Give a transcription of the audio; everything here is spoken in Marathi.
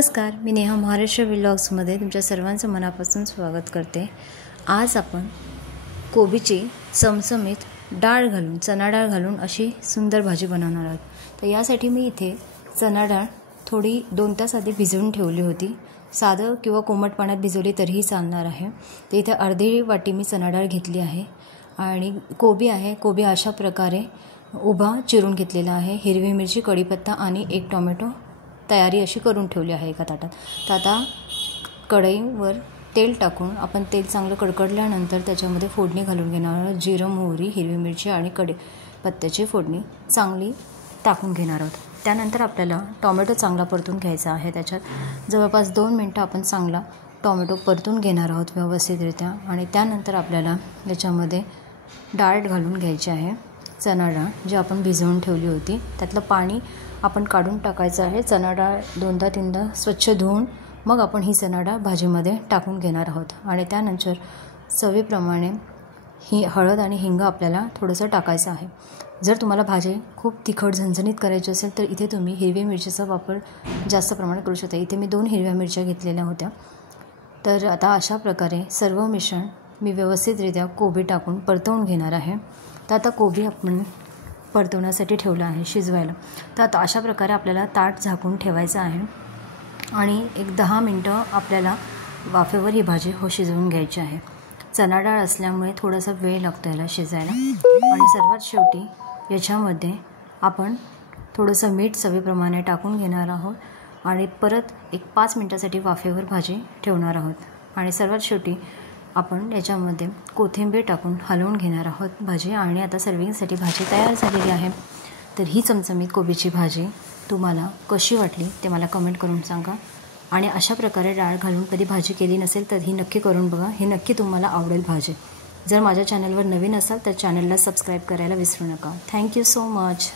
नमस्कार, मी नेहा महाराष्ट्र व्लॉग्समध्ये तुमच्या सर्वांचं मनापासून स्वागत करते। आज आपण कोबीची चमचमीत डाळ घालून चना डाळ घालून अशी सुंदर भाजी बनवणार आहोत। तर यासाठी मी इथे चना डाळ थोडी 2 तास आधी भिजवून ठेवली होती। साधं किंवा कोमट पाण्यात भिजवली तरीही चालणार आहे। तर इथे अर्धी वाटी मी चना डाळ घेतली आहे आणि कोबी आहे। कोबी अशा प्रकारे उभा चिरून घेतलेला आहे। हिरवी मिरची, कढीपत्ता आणि 1 टोमॅटो तयारी अशी करून ठेवली आहे एका ताटात। तर आता कढईवर तेल टाकून आपण तेल चांगलं कडकडल्यानंतर त्याच्यामध्ये फोडणी घालून घेणार आहोत। जिरं, मोहरी, हिरवी मिरची आणि कढीपत्त्याची फोडणी चांगली टाकून घेणार आहोत। त्यानंतर आपल्याला टोमॅटो चांगला परतून घ्यायचा आहे। त्याच्यात जवळपास 2 मिनिटं आपण चांगला टोमॅटो परतून घेणार आहोत व्यवस्थितरित्या आणि त्यानंतर आपल्याला याच्यामध्ये डाळ घालून घ्यायची आहे। चना डाळ जी आपण भिजवून ठेवली होती त्यातलं पाणी आपण काढून टाकायचं आहे। चना डाळ 2-3दा स्वच्छ धुवून मग आपण ही चना डाळ भाजीमध्ये टाकून घेणार आहोत आणि त्यानंतर चवीप्रमाणे ही हळद आणि हिंग आपल्याला थोडंसं टाकायचं आहे। जर तुम्हाला भाजी खूप तिखट झणझणीत करायची असेल तर इथे तुम्ही हिरवी मिरचीचा वापर जास्त प्रमाणात करू शकता। इथे मी 2 हिरव्या मिरच्या घेतलेल्या होत्या। तर आता अशा प्रकारे सर्व मिश्रण मी व्यवस्थितरित्या कोबी टाकून परतवून घेणार आहे। तर आता कोबी आपण परतवण्यासाठी ठेवलं आहे शिजवायला। तर आता अशा प्रकारे आपल्याला ताट झाकून ठेवायचं आहे आणि एक 10 मिनिटं आपल्याला वाफेवर ही भाजी शिजवून घ्यायची आहे। चना डाळ असल्यामुळे थोडासा वेळ लागतो याला शिजायला आणि सर्वात शेवटी याच्यामध्ये आपण थोडंसं मीठ चवीप्रमाणे टाकून घेणार आहोत आणि परत एक 5 मिनिटासाठी वाफेवर भाजी ठेवणार आहोत आणि सर्वात शेवटी आपण याच्यामध्ये कोथिंबीर टाकून हलवून घेणार आहोत भाजी आणि आता सर्विंगसाठी भाजी तयार झालेली आहे। तर ही चमचमीत कोबीची भाजी तुम्हाला कशी वाटली ते मला कमेंट करून सांगा आणि अशा प्रकारे डाळ घालून कधी भाजी केली नसेल तर ही नक्की करून बघा। हे नक्की तुम्हाला आवडेल भाजी। जर माझ्या चॅनलवर नवीन असाल तर चॅनलला सबस्क्राईब करायला विसरू नका। Thank you so much.